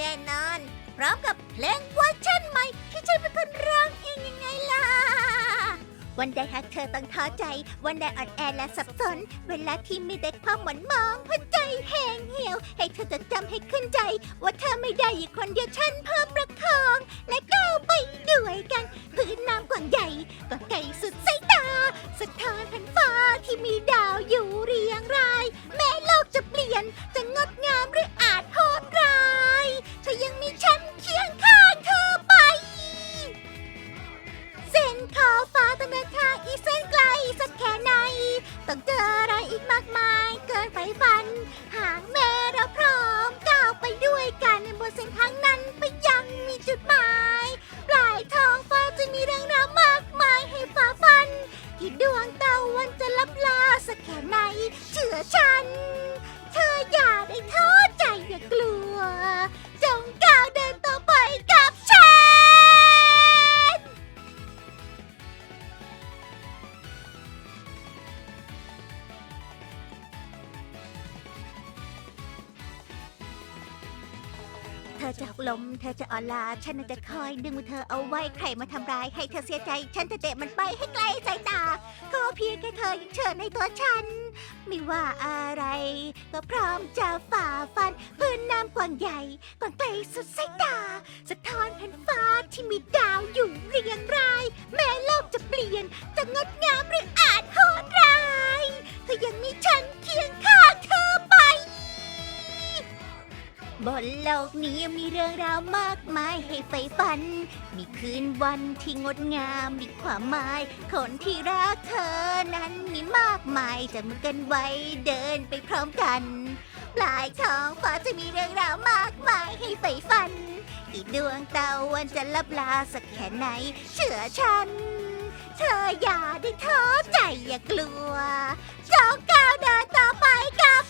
น่นอน พร้อมกับเพลงเวอร์ชันใหม่ที่ฉันเป็นคนร้องเองยังไงล่ะ วันใดหากเธอต้องท้อใจ วันใดอ่อนแอและสับสน เวลาที่มีแต่ความหม่นหมองหัวใจแห้งเหี่ยว ให้เธอจดจำให้ขึ้นใจ ว่าเธอไม่ได้อยู่คนเดียวฉันเพิ่มประคอง และก้าวไปด้วยกัน พื้นน้ำกว้างใหญ่ก็ไกลสุดสายตาสะท้อนแผ่นฟ้าที่มีดาวอยู่ ต้องเจออะไรอีกมากมาย เกินไปฝัน หากแม้เราพร้อมก้าวไปด้วยกันบนเส้นทางนั้นไปยังมีจุดหมาย ปลายท้องฟ้าจะมีเรื่องราวมากมายให้ฝ่าฟัน ที่ดวงตะวันจะลับลาสักแค่ไหนเชื่อฉัน เธออย่าได้ท้อใจอย่ากลัว อจะหกล้มเธอจะอ่อนล้าฉันน่ะจะคอยดึงมือเธอเอาไว้ใครมาทำร้ายให้เธอเสียใจ ฉันจะเตะมันไปให้ไกลสายตาก็เพียงแค่เธอยังเชิญในตัวฉัน ไม่ว่าอะไร ก็พร้อมจะฝ่าฟันพื้นน้ำกว้างใหญ่กว้างไกลสุดสายตา สะท้อนแผ่นฟ้าที่มีดาวอยู่เรียงราย แม้โลกจะเปลี่ยนจะงดงามหรืออาจโหดร้ายเธอยังมีฉัน บนโลกนี้ยังมีเรื่องราวมากมายให้ใฝ่ฝัน มีคืนวันที่งดงาม มีความหมาย คนที่รักเธอนั้นมีมากมายจะมือกันไว้เดินไปพร้อมกันปลายท้องฟ้าจะมีเรื่องราวมากมายให้ใฝ่ฝัน อีกดวงตะวันจะลับลาสักแค่ไหน เชื่อฉัน เธออย่าได้ท้อใจอย่ากลัวจงก้าวเดินต่อไปกับ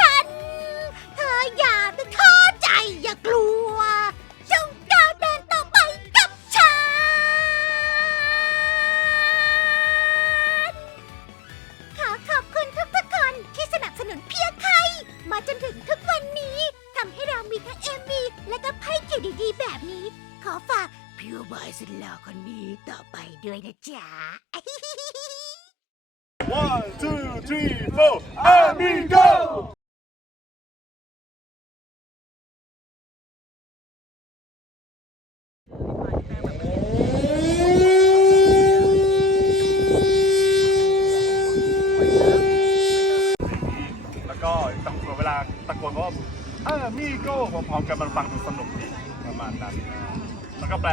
ฉัน เธออย่าได้ท้อใจอย่ากลัว จงก้าวเดินต่อไปกับฉัน ขอขอบคุณทุกทุกคนที่สนับสนุนเพียงใคร มาจนถึงทุกวันนี้ทำให้เรามีทั้งเอ็มบีและก็ไพ่เกียรติดีๆแบบนี้ ขอฝากพิวบอยสุดหล่อคนนี้ต่อไปด้วยนะจ๊ะ One, two, three, four, amigo! แล้วก็จังหวะเวลาตะโกนว่าเออมีโก้พร้อมๆกันมันฟังดูสนุกดีประมาณนั้นแล้วก็แปล